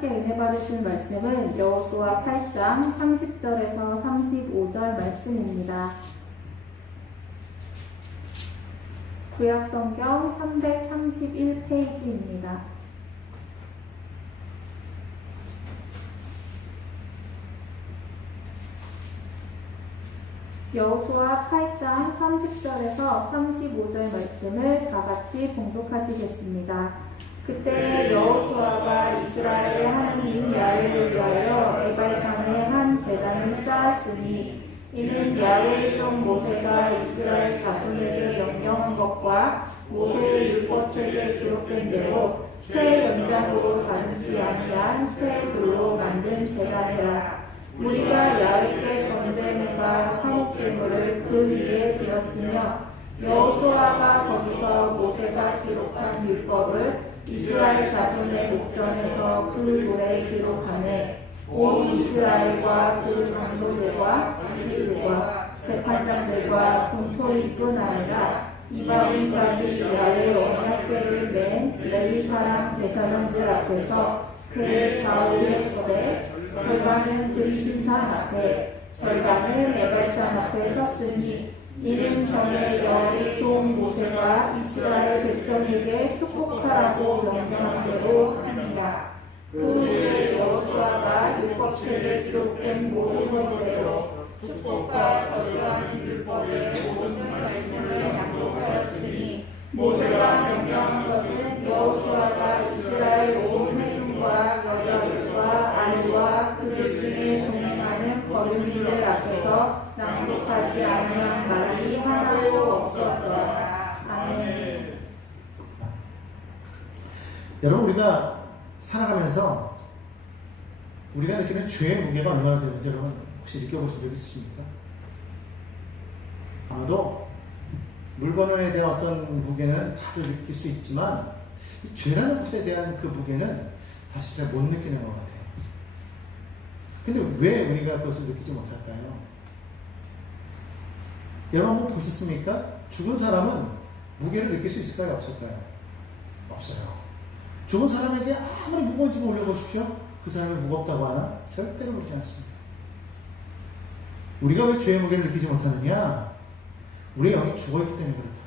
함께 은혜 받으실 말씀은 여호수아 8장 30절에서 35절 말씀입니다. 구약성경 331페이지입니다. 여호수아 8장 30절에서 35절 말씀을 다 같이 봉독하시겠습니다. 그때 여호수아가 이스라엘의 하나님 야훼를 위하여 에발산에 한 제단을 쌓았으니 이는 야훼의 종 모세가 이스라엘 자손에게 명령한 것과 모세의 율법책에 기록된 대로 새 연장으로 다듬지 아니한 새 돌로 만든 제단이라. 우리가 야훼께 번제물과 화목제물을 그 위에 드렸으며 여호수아가 거기서 모세가 기록한 율법을 이스라엘 자손의 목전에서 그 돌에 기록하매 온 이스라엘과 그 장로들과 관리들과 재판장들과 본토인뿐 아니라 이방인까지 야훼의 언약궤를 맨 레위 사람 제사장들 앞에서 그의 좌우에 서되 절반은 그리신산 앞에 절반은 에발산 앞에 섰으니 이는 전에 여호와의 종 모세가 이스라엘 백성에게 축복하라고 명령한 대로 함이라. 그 후에 여호수아가 율법책에 기록된 모든 것대로 축복과 저주하는 율법의 모든 말씀을 낭독하였으니 모세가 명령한 것은 여호수아가 이스라엘 온 회중과 여자들과 아이와 그들 중에 동행하는 거류민들 앞에서 낭독하지 아니한 말이 하나도 없었더라. 아멘. 여러분, 우리가 살아가면서 우리가 느끼는 죄의 무게가 얼마나 되는지 여러분 혹시 느껴보신 적 있으십니까? 아마도 물건에 대한 어떤 무게는 다들 느낄 수 있지만 이 죄라는 것에 대한 그 무게는 사실 잘 못 느끼는 것 같아요. 근데 왜 우리가 그것을 느끼지 못할까요? 여러분 한번 보셨습니까? 죽은 사람은 무게를 느낄 수 있을까요? 없을까요? 없어요. 죽은 사람에게 아무리 무거운 짐을 올려보십시오. 그 사람이 무겁다고 하나? 절대로 그렇지 않습니다. 우리가 왜 죄의 무게를 느끼지 못하느냐? 우리의 영이 죽어있기 때문에 그렇다.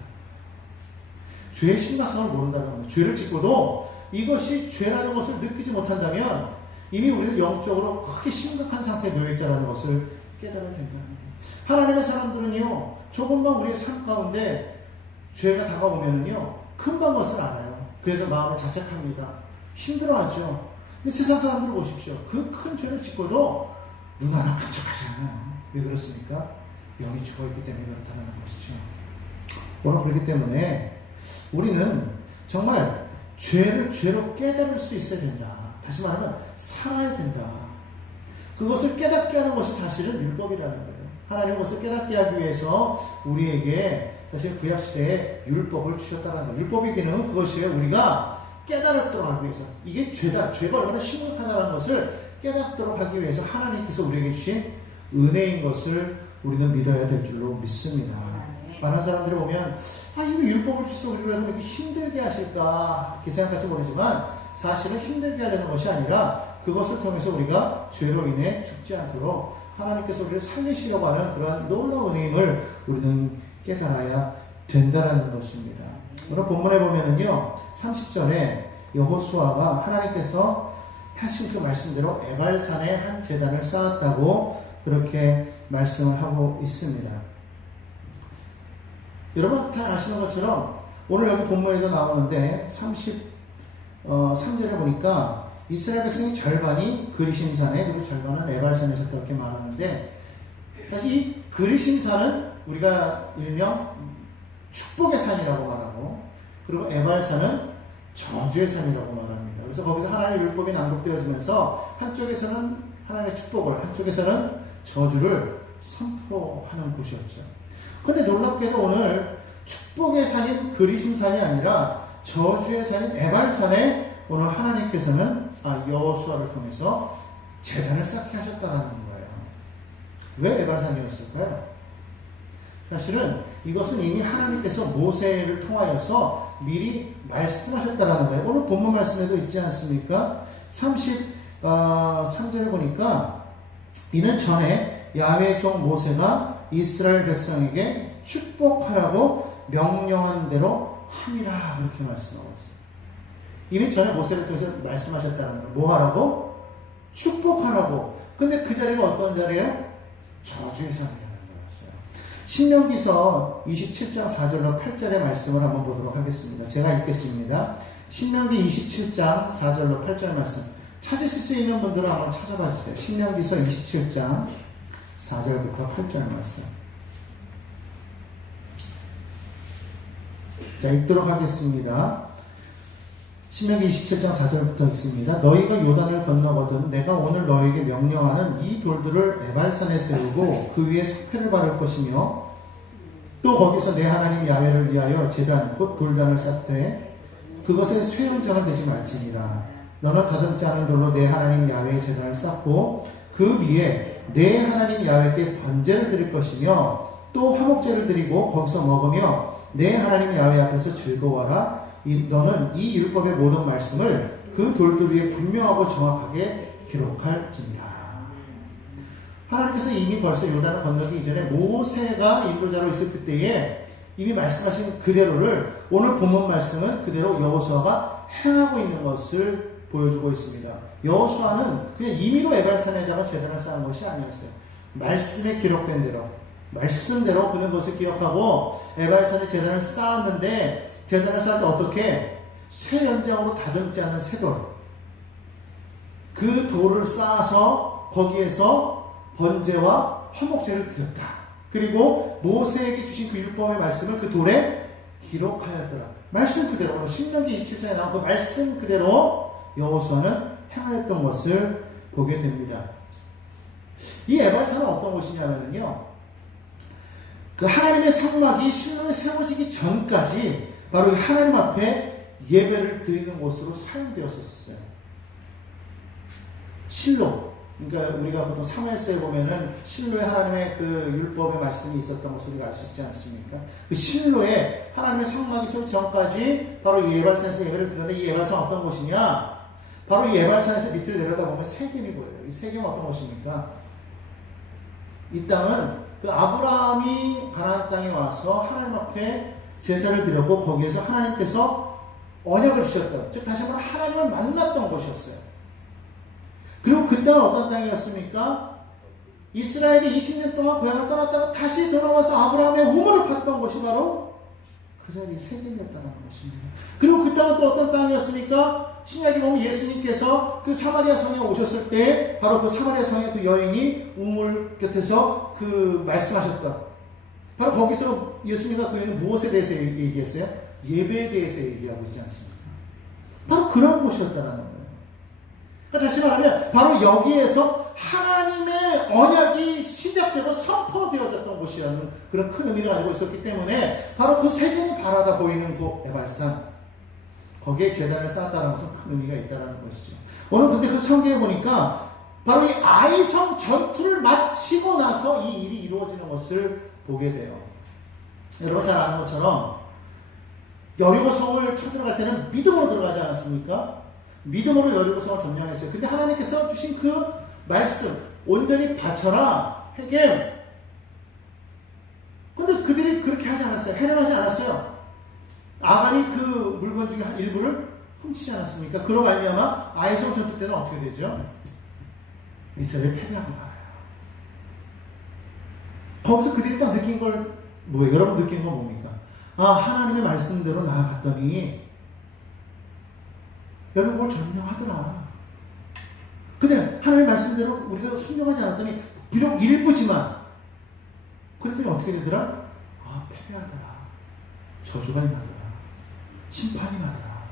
죄의 심각성을 모른다는 겁니다. 죄를 짓고도 이것이 죄라는 것을 느끼지 못한다면 이미 우리는 영적으로 크게 심각한 상태에 놓여있다는 것을 깨달아야 된다는 거예요. 하나님의 사람들은요, 조금만 우리의 삶 가운데 죄가 다가오면은요, 금방 것을 알아요. 그래서 마음에 자책합니다. 힘들어하죠. 근데 세상 사람들을 보십시오. 그 큰 죄를 짓고도 눈 하나 깜짝하지 않아요. 왜 그렇습니까? 영이 죽어있기 때문에 그렇다는 것이죠. 오늘 그렇기 때문에 우리는 정말 죄를 죄로 깨달을 수 있어야 된다. 다시 말하면 살아야 된다. 그것을 깨닫게 하는 것이 사실은 율법이라는 거예요. 하나님 그것을 깨닫게 하기 위해서 우리에게 사실 구약시대에 율법을 주셨다는 거예요. 율법의 기능은 그것이에요. 우리가 깨달도록 하기 위해서. 이게 죄다. 죄가 얼마나 심각하다는 것을 깨닫도록 하기 위해서 하나님께서 우리에게 주신 은혜인 것을 우리는 믿어야 될 줄로 믿습니다. 많은 사람들이 보면 이거 율법을 주셔서 우리를 왜 이렇게 힘들게 하실까 이렇게 생각할지 모르지만 사실은 힘들게 하려는 것이 아니라 그것을 통해서 우리가 죄로 인해 죽지 않도록 하나님께서 우리를 살리시려고 하는 그러한 놀라운 은혜임을 우리는 깨달아야 된다는 것입니다. 오늘 본문에 보면은요 30절에 여호수아가 하나님께서 하신 그 말씀대로 에발산에 한 제단을 쌓았다고 그렇게 말씀을 하고 있습니다. 여러분 다 아시는 것처럼 오늘 여기 본문에도 나오는데 33절에 보니까 이스라엘 백성의 절반이 그리심산에 그리고 절반은 에발산에 있었다 이렇게 말하는데 사실 이 그리심산은 우리가 일명 축복의 산이라고 말하고 그리고 에발산은 저주의 산이라고 말합니다. 그래서 거기서 하나님의 율법이 낭독되어지면서 한쪽에서는 하나님의 축복을 한쪽에서는 저주를 선포하는 곳이었죠. 그런데 놀랍게도 오늘 축복의 산인 그리심산이 아니라 저주의 산인 에발산에 오늘 하나님께서는 여호수아를 통해서 제단을 쌓게 하셨다는 거예요. 왜 에발산이었을까요? 사실은 이것은 이미 하나님께서 모세를 통하여서 미리 말씀하셨다는 거예요. 오늘 본문 말씀에도 있지 않습니까? 3절에 보니까 이는 전에 야훼의 종 모세가 이스라엘 백성에게 축복하라고 명령한 대로 함이라 그렇게 말씀하고 있어요. 이미 전에 모세를 통해서 말씀하셨다는 거예요. 뭐 하라고? 축복하라고. 근데 그 자리가 어떤 자리예요? 저주의 상이라는 거였어요. 신명기서 27장 4절로 8절의 말씀을 한번 보도록 하겠습니다. 제가 읽겠습니다. 신명기 27장 4절로 8절 말씀 찾으실 수 있는 분들은 한번 찾아봐 주세요. 신명기서 27장 4절부터 8절 말씀. 자, 읽도록 하겠습니다. 신명기 27장 4절부터 읽습니다. 너희가 요단을 건너거든 내가 오늘 너희에게 명령하는 이 돌들을 에발산에 세우고 그 위에 석회를 바를 것이며 또 거기서 내 하나님 야훼를 위하여 제단 곧 돌단을 쌓되 그것에 쇠연장을 대지 말지니라. 너는 다듬지 않은 돌로 내 하나님 야훼의 제단을 쌓고 그 위에 내 하나님 야훼께 번제를 드릴 것이며 또 화목제를 드리고 거기서 먹으며 내 하나님 야훼 앞에서 즐거워하라. 너는 이 율법의 모든 말씀을 그 돌들 위에 분명하고 정확하게 기록할지니라. 하나님께서 이미 벌써 요단을 건너기 이전에 모세가 인도자로 있을 그때에 이미 말씀하신 그대로를 오늘 본문 말씀은 그대로 여호수아가 행하고 있는 것을 보여주고 있습니다. 여호수아는 그냥 임의로 에발산에다가 제단을 쌓은 것이 아니었어요. 말씀에 기록된 대로 말씀대로 그는 것을 기억하고 에발산에 제단을 쌓았는데 제단을 쌓을 때 어떻게? 쇠 연장으로 다듬지 않은 쇠돌 그 돌을 쌓아서 거기에서 번제와 화목제를 드렸다. 그리고 모세에게 주신 그 율법의 말씀을 그 돌에 기록하였더라. 말씀 그대로 신명기 27장에 나온 그 말씀 그대로 여호수아는 행하였던 것을 보게 됩니다. 이 에발산은 어떤 곳이냐면요, 그 하나님의 성막이 실로에 세워지기 전까지 바로 하나님 앞에 예배를 드리는 곳으로 사용되었었어요. 실로, 그러니까 우리가 보통 사무엘서에 보면은 실로에 하나님의 그 율법의 말씀이 있었던 것을 우리가 알 수 있지 않습니까? 그 실로에 하나님의 성막이 세워지기 전까지 바로 이 예발산에서 예배를 드렸는데 이 예발산 어떤 곳이냐? 바로 이 예발산에서 밑을 내려다보면 세겜이 보여요. 이 세겜은 어떤 곳입니까? 이 땅은 그 아브라함이 가나안 땅에 와서 하나님 앞에 제사를 드렸고 거기에서 하나님께서 언약을 주셨던, 즉 다시 한번 하나님을 만났던 곳이었어요. 그리고 그 땅은 어떤 땅이었습니까? 이스라엘이 20년 동안 고향을 떠났다가 다시 돌아와서 아브라함의 우물을 팠던 곳이 바로 그 자리에 세겜이었다는 것입니다. 그리고 그 땅은 또 어떤 땅이었습니까? 신약에 보면 예수님께서 그 사마리아 성에 오셨을 때 바로 그 사마리아 성의 그 여인이 우물 곁에서 그 말씀하셨던, 바로 거기서 예수님과 그 여인은 무엇에 대해서 얘기했어요? 예배에 대해서 얘기하고 있지 않습니까? 바로 그런 곳이었다는 거예요. 그러니까 다시 말하면 바로 여기에서 하나님의 언약이 시작되고 선포되어졌던 곳이라는 그런 큰 의미를 가지고 있었기 때문에 바로 그 세겜이 바라다 보이는 그 에발산, 거기에 제단을 쌓았다는 것은 큰 의미가 있다는 것이죠. 오늘 근데 그 성경에 보니까 바로 이 아이성 전투를 마치고 나서 이 일이 이루어지는 것을 보게 돼요. 여러분 잘 아는 것처럼 여리고성을 쳐들어갈 때는 믿음으로 들어가지 않았습니까? 믿음으로 여리고성을 점령했어요. 근데 하나님께서 주신 그 말씀, 온전히 바쳐라, 헤겜. 근데 그들이 그렇게 하지 않았어요. 해명하지 않았어요. 아간이 그 물건 중에 한 일부를 훔치지 않았습니까? 그로 말미암아 아이성 전투 때는 어떻게 되죠? 이스라엘이 패배하고 말아요. 거기서 그들이 딱 느낀 걸 뭐예요? 여러분 느낀 건 뭡니까? 아, 하나님의 말씀대로 나아갔더니 여러분 뭘 점령하더라. 근데 하나님의 말씀대로 우리가 순종하지 않았더니 비록 일부지만 그랬더니 어떻게 되더라? 아, 패배하더라. 저주가 임하더라. 심판이 나더라.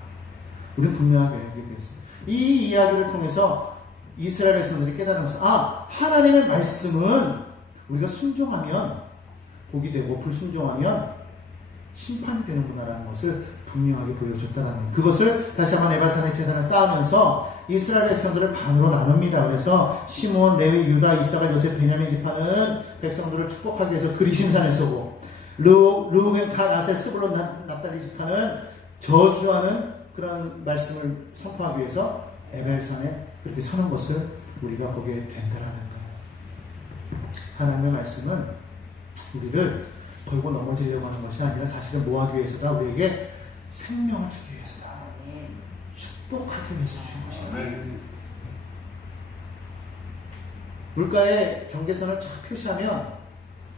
우리는 분명하게 얘기했습니다. 이 이야기를 통해서 이스라엘 백성들이 깨달은 것은, 아, 하나님의 말씀은 우리가 순종하면 복이 되고 불순종하면 심판이 되는구나라는 것을 분명하게 보여줬다는 거예요. 그것을 다시 한번 에발산의 제단을 쌓으면서 이스라엘 백성들을 반으로 나눕니다. 그래서 시몬, 레위, 유다, 이사갈, 요셉, 베냐민 지파는 백성들을 축복하기 위해서 그리심산에 서고, 르우벤, 갓, 아셀, 스불론, 납달리 지파는 저주하는 그런 말씀을 선포하기 위해서 에벨산에 그렇게 서는 것을 우리가 보게 된다는 거예요. 하나님의 말씀은 우리를 걸고 넘어지려고 하는 것이 아니라 사실은 뭐 하기 위해서다? 우리에게 생명을 주기 위해서다. 축복하기 위해서 주신 것이다. 물가에 경계선을 쫙 표시하면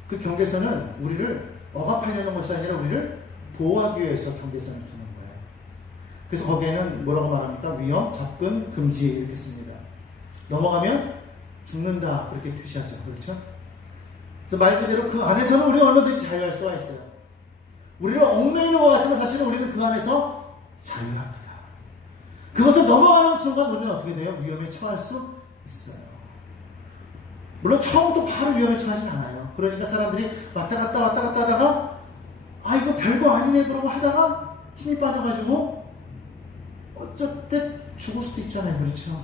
그 경계선은 우리를 억압하려는 것이 아니라 우리를 보호하기 위해서 경계선을 두는 거예요. 그래서 거기에는 뭐라고 말합니까? 위험, 접근, 금지 이렇게 씁니다. 넘어가면 죽는다 그렇게 표시하죠. 그렇죠? 그래서 말 그대로 그 안에서는 우리는 얼마든지 자유할 수가 있어요. 우리를 얽매이는 것 같지만 사실은 우리는 그 안에서 자유합니다. 그것을 넘어가는 순간 우리는 어떻게 돼요? 위험에 처할 수 있어요. 물론 처음부터 바로 위험에 처하진 않아요. 그러니까 사람들이 왔다 갔다 하다가 아 이거 별거 아니네 그러고 하다가 힘이 빠져가지고 어쩔 때 죽을 수도 있잖아요. 그렇죠?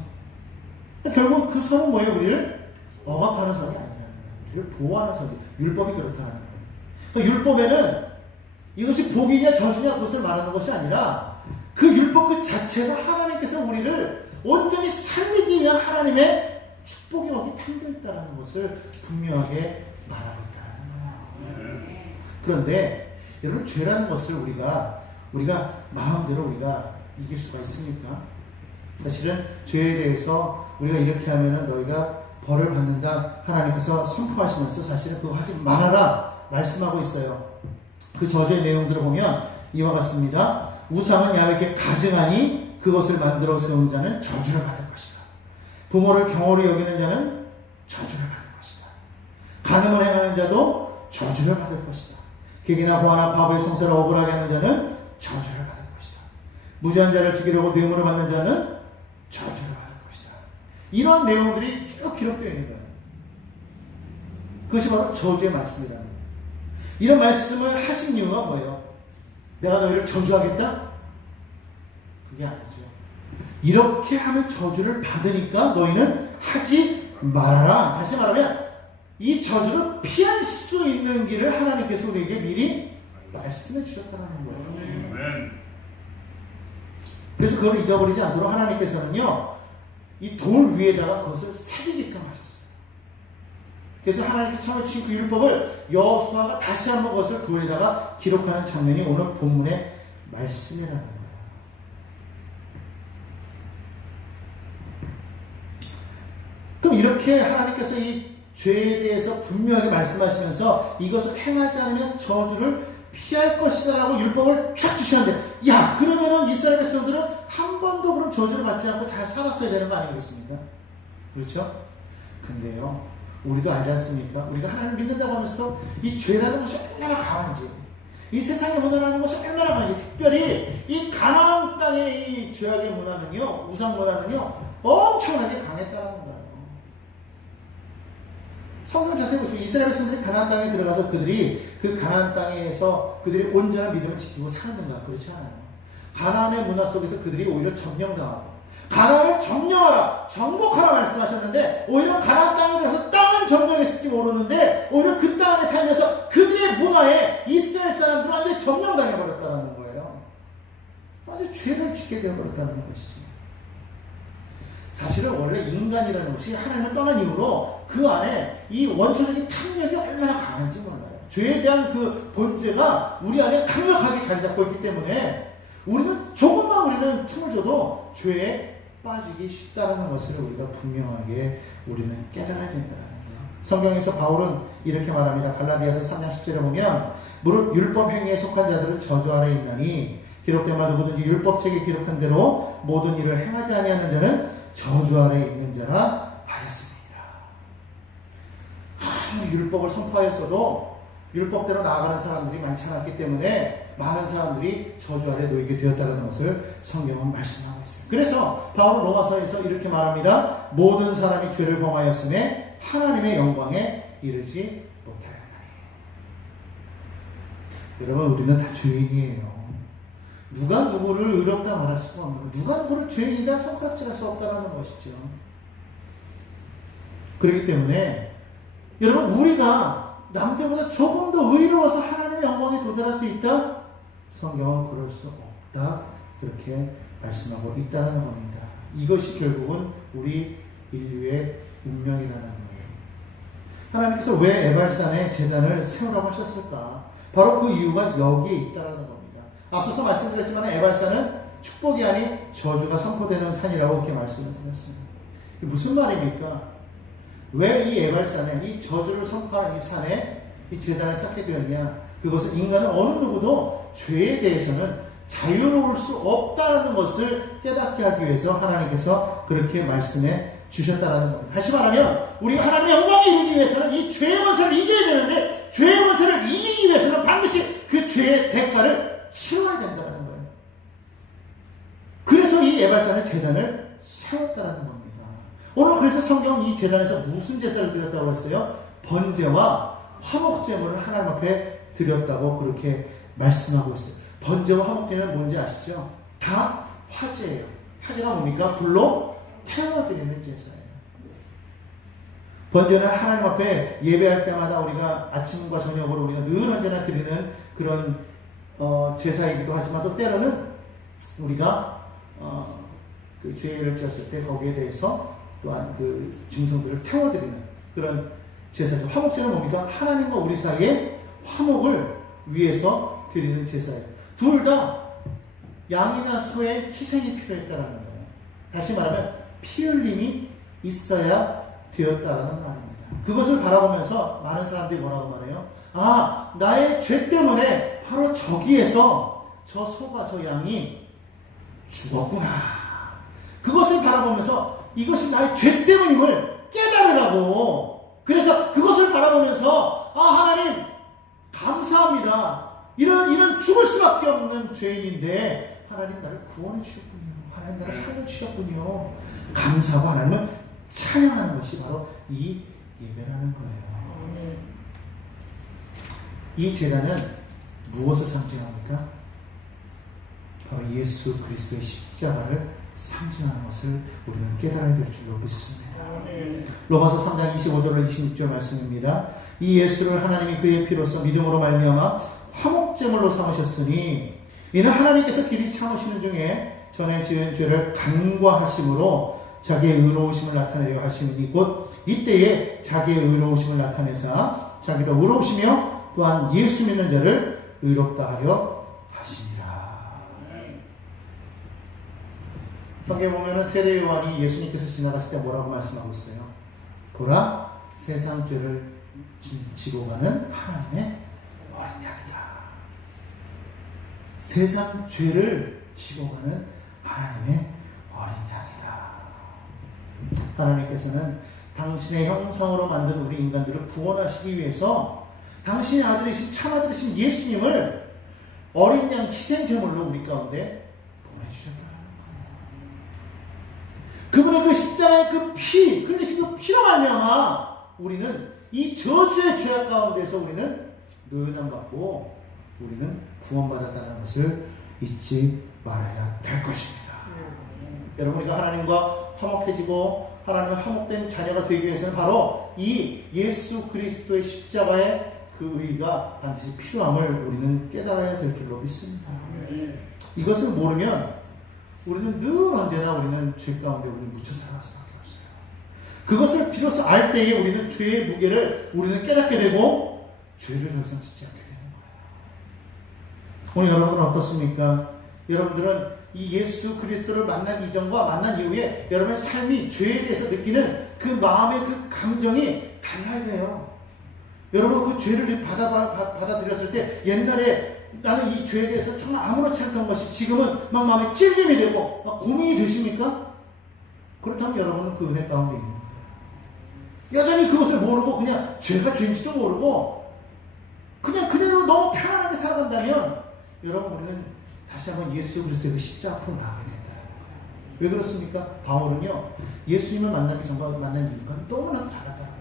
결국 그 선은 뭐예요? 우리를 억압하는 선이 아니라는 거예요. 우리를 보호하는 선이. 율법이 그렇다는 거예요. 그러니까 율법에는 이것이 복이냐 저주냐 그것을 말하는 것이 아니라 그 율법 그 자체가 하나님께서 우리를 온전히 살리기 위한 하나님의 축복이 거기 담겨있다는 것을 분명하게 말하고 있다는 거예요. 그런데 여러분 죄라는 것을 우리가 마음대로 우리가 이길 수가 있습니까? 사실은 죄에 대해서 우리가 이렇게 하면은 너희가 벌을 받는다 하나님께서 선포하시면서 사실은 그거 하지 말아라 말씀하고 있어요. 그 저주의 내용들을 보면 이와 같습니다. 우상은 야훼께 가증하니 그것을 만들어 세운 자는 저주를 받을 것이다. 부모를 경홀히 여기는 자는 저주를 받을 것이다. 간음을 행하는 자도 저주를 받을 것이다. 객이나 고아나 바보의 성사를 억울하게 하는 자는 저주를 받을 것이다. 무죄한 자를 죽이려고 뇌물을 받는 자는 저주를 받을 것이다. 이러한 내용들이 쭉 기록되어 있는 거예요. 그것이 바로 저주의 말씀이라는 거예요. 이런 말씀을 하신 이유가 뭐예요? 내가 너희를 저주하겠다? 그게 아니죠. 이렇게 하면 저주를 받으니까 너희는 하지 말아라. 다시 말하면 이 저주를 피할 수 있는 길을 하나님께서 우리에게 미리 말씀해 주셨다는 거예요. 그래서 그걸 잊어버리지 않도록 하나님께서는요, 이 돌 위에다가 그것을 새기게끔 하셨어요. 그래서 하나님께서 처음에 주신 그 율법을 여호수아가 다시 한번 그것을 돌에다가 기록하는 장면이 오늘 본문의 말씀이라는 거예요. 그럼 이렇게 하나님께서 이 죄에 대해서 분명하게 말씀하시면서 이것을 행하지 않으면 저주를 피할 것이다라고 율법을 쫙 주시는데, 야 그러면은 이스라엘 백성들은 한 번도 그런 저주를 받지 않고 잘 살았어야 되는 거 아니겠습니까? 그렇죠? 근데요, 우리도 알지 않습니까? 우리가 하나님을 믿는다고 하면서도 이 죄라는 것이 얼마나 강한지, 이 세상의 문화라는 것이 얼마나 강한지, 특별히 이 가나안 땅의 이 죄악의 문화는요, 우상 문화는요, 엄청나게 강했다는 거예요. 성경 자세히 보시면 이스라엘 백성들이 가나안 땅에 들어가서 그들이 그 가나안 땅에서 그들이 온전한 믿음을 지키고 살았는가? 그렇지 않아요. 가나안의 문화 속에서 그들이 오히려 점령당하고, 가나안을 점령하라, 정복하라 말씀하셨는데 오히려 가나안 땅에 들어서 땅은 점령했을지 모르는데 오히려 그 땅 안에 살면서 그들의 문화에 이스라엘 사람들은 완전히 점령당해버렸다는 거예요. 완전히 죄를 짓게 되어버렸다는 것이죠. 사실은 원래 인간이라는 것이 하나님을 떠난 이후로 그 안에 이 원천적인 탐욕이 얼마나 강한지 몰라요. 죄에 대한 그 본죄가 우리 안에 강력하게 자리 잡고 있기 때문에 우리는 조금만 우리는 틈을 줘도 죄에 빠지기 쉽다는 것을 우리가 분명하게 우리는 깨달아야 된다는 거예요. 성경에서 바울은 이렇게 말합니다. 갈라디아서 3장 10절에 보면 무릇 율법 행위에 속한 자들은 저주 아래에 있나니 기록된 바 누구든지 율법책에 기록한 대로 모든 일을 행하지 아니하는 자는 저주 아래에 있는 자라 하였습니다. 아무리 율법을 선포하였어도 율법대로 나아가는 사람들이 많지 않았기 때문에 많은 사람들이 저주 아래 놓이게 되었다는 것을 성경은 말씀하고 있습니다. 그래서 바울은 로마서에서 이렇게 말합니다. 모든 사람이 죄를 범하였음에 하나님의 영광에 이르지 못하였나니. 여러분, 우리는 다 죄인이에요. 누가 누구를 의롭다 말할 수가 없는 거예요. 누가 누구를 죄인이다 손가락질할 수 없다는 것이죠. 그렇기 때문에 여러분, 우리가 남들보다 조금 더 의로워서 하나님의 영광에 도달할 수 있다? 성경은 그럴 수 없다. 그렇게 말씀하고 있다는 겁니다. 이것이 결국은 우리 인류의 운명이라는 거예요. 하나님께서 왜 에발산에 제단을 세우라고 하셨을까? 바로 그 이유가 여기에 있다는 겁니다. 앞서서 말씀드렸지만 에발산은 축복이 아닌 저주가 선포되는 산이라고 이렇게 말씀을 드렸습니다. 무슨 말입니까? 왜 이 에발산에 이 저주를 선포하는 이 산에 이 제단을 쌓게 되었냐? 그것은 인간은 어느 누구도 죄에 대해서는 자유로울 수 없다는 것을 깨닫게 하기 위해서 하나님께서 그렇게 말씀해 주셨다는 겁니다. 다시 말하면 우리가 하나님의 영광을 이루기 위해서는 이 죄의 권세를 이겨야 되는데 죄의 권세를 이기기 위해서는 반드시 그 죄의 대가를 치러야 된다는 거예요. 그래서 이 에발산의 제단을 세웠다는 겁니다. 오늘 그래서 성경은 이 제단에서 무슨 제사를 드렸다고 했어요? 번제와 화목제물을 하나님 앞에 드렸다고 그렇게 말씀하고 있어요. 번제와 화목제는 뭔지 아시죠? 다 화제예요. 화제가 뭡니까? 불로 태워드리는 제사예요. 번제는 하나님 앞에 예배할 때마다 우리가 아침과 저녁으로 우리가 늘 언제나 드리는 그런 제사이기도 하지만 또 때로는 우리가 그 죄를 지었을 때 거기에 대해서 또한 그 짐승들을 태워드리는 그런 제사죠. 화목제는 뭡니까? 하나님과 우리 사이에 화목을 위해서 드리는 제사예요. 둘 다 양이나 소의 희생이 필요했다는 거예요. 다시 말하면 피 흘림이 있어야 되었다라는 말입니다. 그것을 바라보면서 많은 사람들이 뭐라고 말해요? 아, 나의 죄 때문에 바로 저기에서 저 소가 저 양이 죽었구나. 그것을 바라보면서 이것이 나의 죄 때문임을 깨달으라고. 그래서 그것을 바라보면서 아, 하나님 감사합니다. 이런 죽을 수밖에 없는 죄인인데 하나님 나를 구원해 주셨군요. 하나님 나를 살려주셨군요. 감사하고 하나님을 찬양하는 것이 바로 이 예배라는 거예요. 이 제단은 무엇을 상징합니까? 바로 예수 그리스도의 십자가를 상징하는 것을 우리는 깨달아야 될 줄로 믿습니다. 로마서 3장 25절로 26절 말씀입니다. 이 예수를 하나님이 그의 피로써 믿음으로 말미암아 화목제물로 삼으셨으니 이는 하나님께서 길이 참으시는 중에 전에 지은 죄를 간과하심으로 자기의 의로우심을 나타내려 하심이니 곧 이때에 자기의 의로우심을 나타내사 자기도 의로우시며 또한 예수 믿는 자를 의롭다 하려 하시니라. 성경에 보면은 세례 요한이 예수님께서 지나갔을 때 뭐라고 말씀하고 있어요? 보라, 세상 죄를 지고 가는 하나님의 어린 양이다. 세상 죄를 지고 가는 하나님의 어린 양이다. 하나님께서는 당신의 형상으로 만든 우리 인간들을 구원하시기 위해서 당신의 아들이신 참아들이신 예수님을 어린 양 희생제물로 우리 가운데 보내주셨다는 거예요. 그분의 그 십자가의 그 피, 흘리신 그 피로 말미암아 우리는 이 저주의 죄악 가운데서 우리는 노연함받고 우리는 구원받았다는 것을 잊지 말아야 될 것입니다. 여러분, 우리가 하나님과 화목해지고 하나님의 화목된 자녀가 되기 위해서는 바로 이 예수 그리스도의 십자가의 그 의가 반드시 필요함을 우리는 깨달아야 될 줄로 믿습니다. 이것을 모르면 우리는 늘 언제나 우리는 죄 가운데 우리는 묻혀 살아갈 수밖에 없어요. 그것을 비로소 알 때에 우리는 죄의 무게를 우리는 깨닫게 되고 죄를 더 이상 짓지 않게 되는 거예요. 오늘 여러분은 어떻습니까? 여러분들은 이 예수 그리스도를 만난 이전과 만난 이후에 여러분의 삶이 죄에 대해서 느끼는 그 마음의 그 감정이 달라야 돼요. 여러분, 그 죄를 받아들였을 때 옛날에 나는 이 죄에 대해서 정말 아무렇지 않던 것이 지금은 막 마음에 찔림이 되고 막 고민이 되십니까? 그렇다면 여러분은 그 은혜 가운데 있는 거예요. 여전히 그것을 모르고 그냥 죄가 죄인지도 모르고 그냥 그대로 너무 편안하게 살아간다면 여러분, 우리는 다시 한번 예수 그리스도의 그 십자가 앞으로 나가야 된다는 거예요. 왜 그렇습니까? 바울은요, 예수님을 만나기 전과 만난 이유가 너무나도 달랐다는 거예요.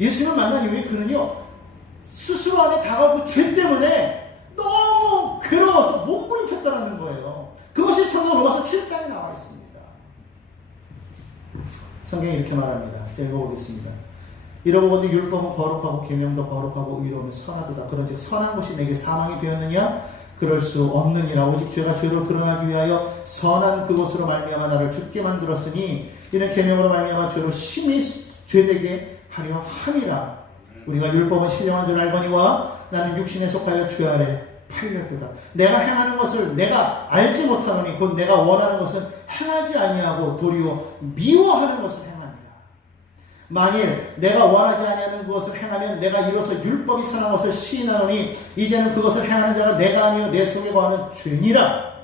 예수님을 만난 이후에 그는요, 스스로 안에 다가온 그 죄 때문에 너무 괴로워서 몸부림쳤다는 거예요. 그것이 성경 로마서 7장에 나와 있습니다. 성경이 이렇게 말합니다. 제가 읽어보겠습니다. 이러보건대 율법은 거룩하고 계명도 거룩하고 의로움은 선하도다. 그런즉 선한 것이 내게 사망이 되었느냐? 그럴 수 없느니라. 오직 죄가 죄로 드러나기 위하여 선한 그것으로 말미암아 나를 죽게 만들었으니 이는 계명으로 말미암아 죄로 심히 죄되게 하려 함이라. 우리가 율법은 신령한 줄 알거니와 나는 육신에 속하여 죄 아래 팔렸도다. 내가 행하는 것을 내가 알지 못하노니 곧 내가 원하는 것은 행하지 아니하고 도리어 미워하는 것을 행하니라. 만일 내가 원하지 아니하는 그것을 행하면 내가 이로써 율법이 선한 것을 시인하노니 이제는 그것을 행하는 자가 내가 아니요 내 속에 거하는 죄니라.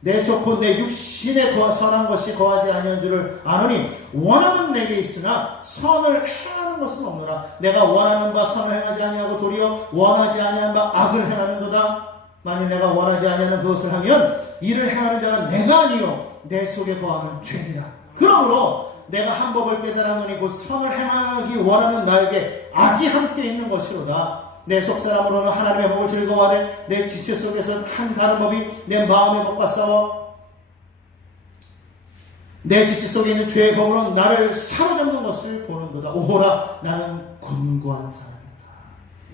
내 속 곧 내 육신에 선한 것이 거하지 아니한 줄을 아노니 원함은 내게 있으나 선을 행하는 것은 없노라. 내가 원하는 바 선을 행하지 아니하고 도리어 원하지 아니한 바 악을 행하는도다. 만일 내가 원하지 아니하는 그것을 하면 이를 행하는 자는 내가 아니요 내 속에 거하는 죄니라. 그러므로 내가 한 법을 깨달았노니 곧 선을 행하기 원하는 나에게 악이 함께 있는 것이로다. 내 속사람으로는 하나님의 법을 즐거워하되 내 지체 속에서 한 다른 법이 내 마음의 법과 싸워 내 지체 속에 있는 죄의 법으로 나를 사로잡는 것을 보는도다. 오호라, 나는 곤고한 사람이다.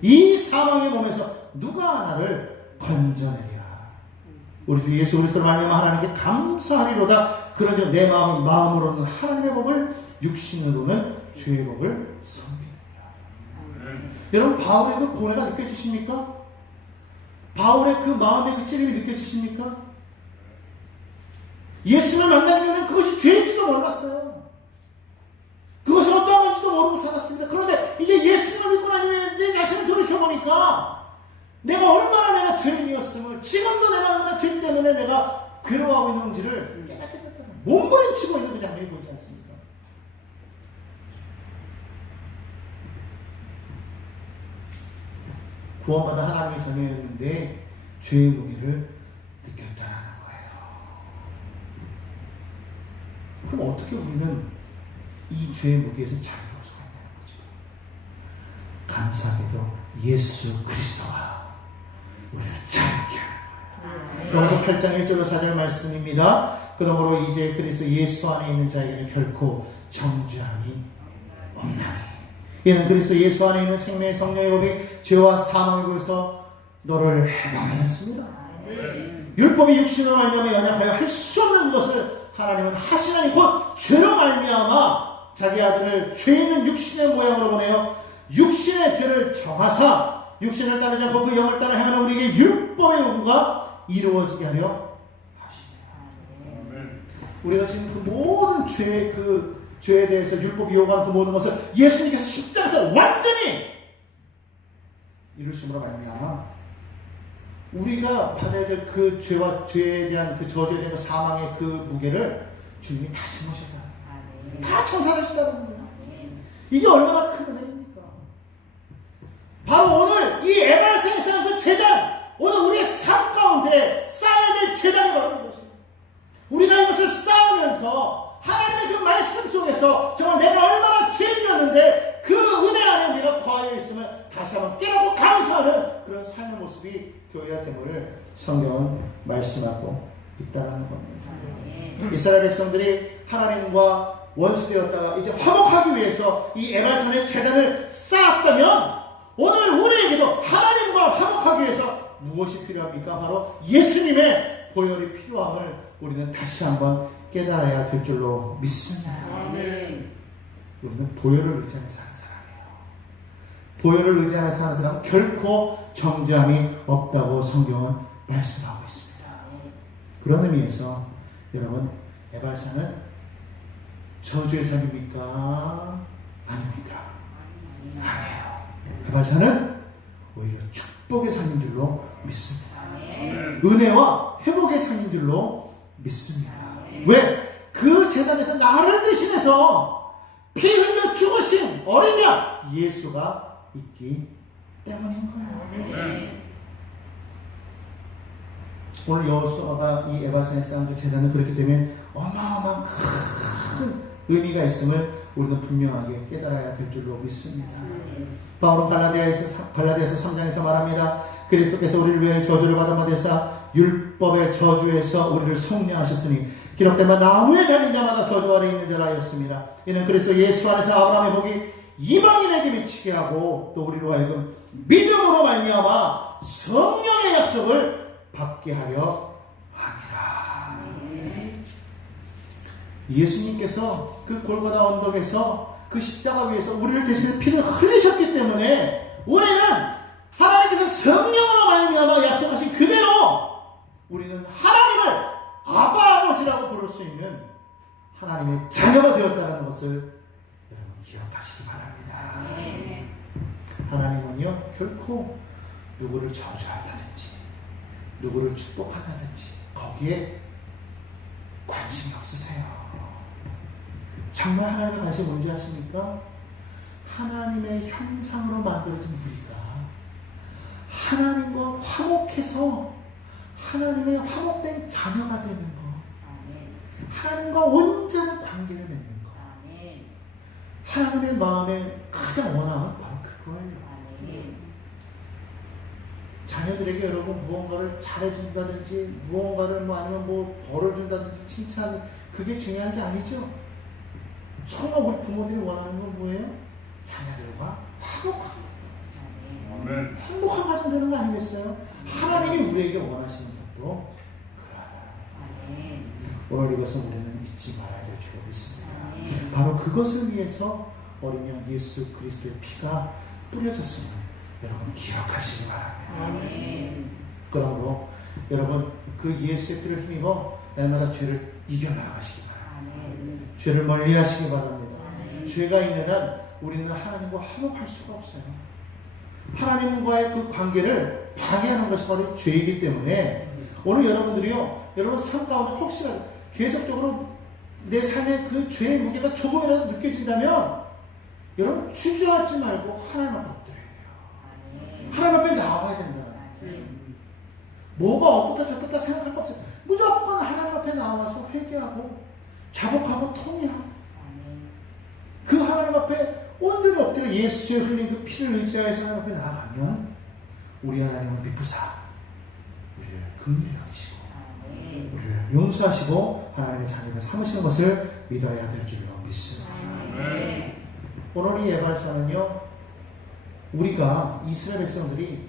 이 사망의 몸에서 누가 나를 건져내랴. 우리 주 예수 그리스도를 말미암아 하나님께 감사하리로다. 그러므로 내 마음으로는 하나님의 법을, 육신으로는 죄의 법을 섬기느니라. 여러분, 바울의 그 고뇌가 느껴지십니까? 바울의 그 마음의 그 찌림이 느껴지십니까? 예수를 만나기 전에 그것이 죄인지도 몰랐어요. 그것이 어떠한 건지도 모르고 살았습니다. 그런데 이제 예수를 믿고 난 후에 내 자신을 돌이켜보니까 내가 얼마나 죄인이었음을, 지금도 내가 얼마나 죄 때문에 내가 괴로워하고 있는지를 깨닫게 됐다는, 몸부림치고 있는 그 장면이 보이지 않습니까? 구원받아 하나님의 자녀였는데 죄의 무게를 느꼈다는 거예요. 그럼 어떻게 우리는 이 죄의 무게에서 자유로울 수가 있냐는 거죠. 감사하게도 예수 그리스도가 우리를 자유케 하는 거예요. 로마서 8장 1절로 4절 말씀입니다. 그러므로 이제 그리스도 예수 안에 있는 자에게는 결코 정죄함이 없나니 이는 그리스도 예수 안에 있는 생명의 성령의 법이 죄와 사망의 법에서 너를 해방하였습니다. 율법이 육신으로 말미암아 연약하여 할 수 없는 것을 하나님은 하시나니 곧 죄로 말미암아 자기 아들을 죄 있는 육신의 모양으로 보내어 육신의 죄를 정하사 육신을 따르지 않고 그 영을 따라 행하는 우리에게 율법의 요구가 이루어지게 하려 하시네요. 우리가 지금 그 모든 죄에 대해서 율법이 요구하는 그 모든 것을 예수님께서 십자가에서 완전히 이루심으로 말미암아 우리가 받아야 될 그 죄와 죄에 대한 그 저주에 대한 사망의 그 무게를 주님이 다 짊으셨다. 다 청산하셨다는 겁니다. 이게 얼마나 큰 은혜입니까? 바로 오늘 이 에발산에 쌓은 그 제단, 오늘 우리의 삶 가운데 쌓아야 될 제단이 바로 이것입니다. 우리가 이것을 쌓으면서 하나님의 그 말씀 속에서 정말 내가 얼마나 죄인이었는데 그 은혜 안에 우리가 거하여 있음을 다시 한번 깨닫고 감사하는 그런 삶의 모습이 되어야 됨을 성경은 말씀하고 있다는 겁니다. 이스라엘 백성들이 하나님과 원수되었다가 이제 화목하기 위해서 이 에발산의 제단을 쌓았다면 오늘 우리에게도 하나님과 화목하기 위해서 무엇이 필요합니까? 바로 예수님의 보혈이 필요함을 우리는 다시 한번 깨달아야 될 줄로 믿습니다. 우리는 보혈을 의지하며 사는 사람이에요. 보혈을 의지하며 사는 사람은 결코 정죄함이 없다고 성경은 말씀하고 있습니다. 그런 의미에서 여러분, 에발산은 저주의 삶입니까? 아닙니까? 아니에요. 에발산은 오히려 축복의 삶인 줄로 믿습니다. 은혜와 회복의 삶인 줄로 믿습니다. 왜? 그 제단에서 나를 대신해서 피 흘려 죽으신 어린 양 예수가 있기 때문인 거예요. 오늘 여호수아가 이 에발산에 쌓은 그 제단은 그렇기 때문에 어마어마한 큰 의미가 있음을 우리는 분명하게 깨달아야 될 줄로 믿습니다. 바울은 갈라디아서 3장에서 말합니다. 그리스도께서 우리를 위해 저주를 받은 바 되사 율법의 저주에서 우리를 속량하셨으니 기록된 바 나무에 달린 자마다 저주 아래 있는 자라 하였습니다. 이는 그리스도 예수 안에서 아브라함의 복이 이방인에게 미치게 하고 또 우리로 하여금 믿음으로 말미암아 성령의 약속을 받게 하려 함이라. 아멘. 예수님께서 그 골고다 언덕에서 그 십자가 위에서 우리를 대신해 피를 흘리셨기 때문에 우리는 하나님께서 성령으로 말미암아 약속하신 그대로 우리는 하나님을 아바 아버지라고 부를 수 있는 하나님의 자녀가 되었다는 것을 여러분 기억하시기 바랍니다. 아멘. 하나님은요 결코 누구를 저주한다든지 누구를 축복한다든지 거기에 관심이 없으세요. 정말 하나님의 관심이 뭔지 아십니까? 하나님의 형상으로 만들어진 우리가 하나님과 화목해서 하나님의 화목된 자녀가 되는 것, 아멘. 하나님과 온전한 관계를 맺는 것, 아멘. 하나님의 마음에 가장 원함은 바로 그거예요. 아멘. 자녀들에게 여러분 무언가를 잘해준다든지 무언가를 뭐 아니면 뭐 벌을 준다든지 칭찬, 그게 중요한 게 아니죠. 정말 우리 부모들이 원하는 건 뭐예요? 자녀들과 화목한 거예요. 아멘. 행복한 가정 되는 거 아니겠어요? 하나님이 우리에게 원하시는 것도 그러하다. 아멘. 오늘 이것은 우리는 잊지 말아야 될 줄로 믿습니다. 아멘. 바로 그것을 위해서 어린 양 예수 그리스도의 피가 뿌려졌음을 여러분 기억하시기 바랍니다. 아멘. 그러므로 여러분 그 예수의 피를 힘입어 날마다 죄를 이겨나가시기 바랍니다. 아멘. 죄를 멀리 하시기 바랍니다. 아멘. 죄가 있는 한 우리는 하나님과 화목할 수가 없어요. 하나님과의 그 관계를 방해하는 것이 바로 죄이기 때문에 오늘 여러분들이요, 여러분 삶 가운데 혹시라도 계속적으로 내 삶의 그 죄의 무게가 조금이라도 느껴진다면 여러분 주저하지 말고 하나님 앞에 엎드려야 돼요. 아멘. 하나님 앞에 나와야 된다. 아멘. 뭐가 어떻다 저떻다 생각할 거 없어요. 무조건 하나님 앞에 나와서 회개하고 자복하고 통회하고 아멘. 그 하나님 앞에 온전히 엎드려 예수의 흘린 그 피를 의지하여서 하나님 앞에 나아가면 우리 하나님은 미쁘사 우리를 긍휼히 여기시고 아멘. 우리를 용서하시고 하나님의 자녀를 삼으시는 것을 믿어야 될 줄로 믿습니다. 아멘. 오늘 이 예발사는요, 우리가 이스라엘 백성들이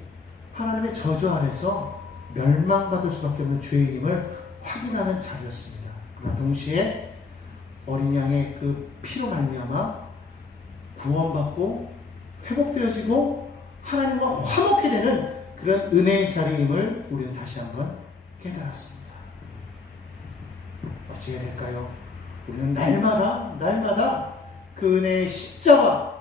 하나님의 저주 아래서 멸망받을 수밖에 없는 죄인임을 확인하는 자리였습니다. 그와 동시에 어린 양의 그 피로 말미암아 구원받고 회복되어지고 하나님과 화목해 되는 그런 은혜의 자리임을 우리는 다시 한번 깨달았습니다. 어찌 해야 될까요? 우리는 날마다 그 은혜의 십자가,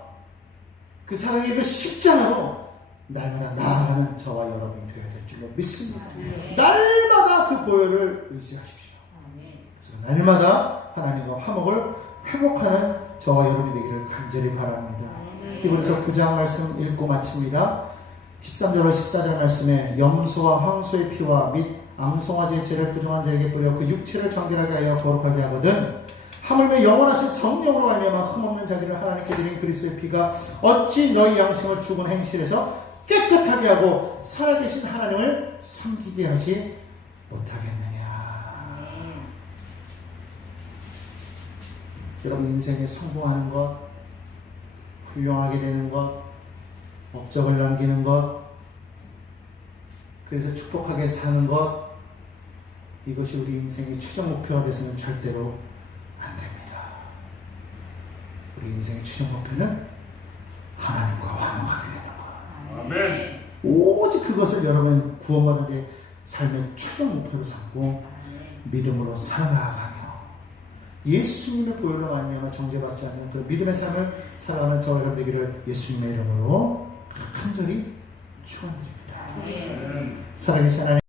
그 사랑의 그 십자가로 날마다 나아가는 저와 여러분이 되어야 될 줄로 믿습니다. 아멘. 날마다 그 보혈을 의지하십시오. 아멘. 그래서 날마다 하나님과 화목을 회복하는 저와 여러분이 되기를 간절히 바랍니다. 히브리서 9장 말씀 읽고 마칩니다. 13절과 14절 말씀에 염소와 황소의 피와 및 암송아지의 죄를 부정한 자에게 뿌려 그 육체를 정결하게 하여 거룩하게 하거든 하물며 영원하신 성령으로 말미암아 흠없는 자기를 하나님께 드린 그리스도의 피가 어찌 너희 양심을 죽은 행실에서 깨끗하게 하고 살아계신 하나님을 섬기게 하지 못하겠느냐. 아멘. 여러분 인생에 성공하는 것, 훌륭하게 되는 것, 업적을 남기는 것, 그래서 축복하게 사는 것, 이것이 우리 인생의 최종 목표가 돼서는 절대로 안 됩니다. 우리 인생의 최종 목표는 하나님과 화목하게 되는 것. 아멘. 오직 그것을 여러분 구원받은 데 삶의 최종 목표로 삼고 아멘. 믿음으로 살아가며 예수님의 보혈로 말미암아 정죄받지 않는 그 믿음의 삶을 살아가는 저와 여러분 되기를 예수님의 이름으로 간절히 축원드립니다. 아멘. 살아계신 하나님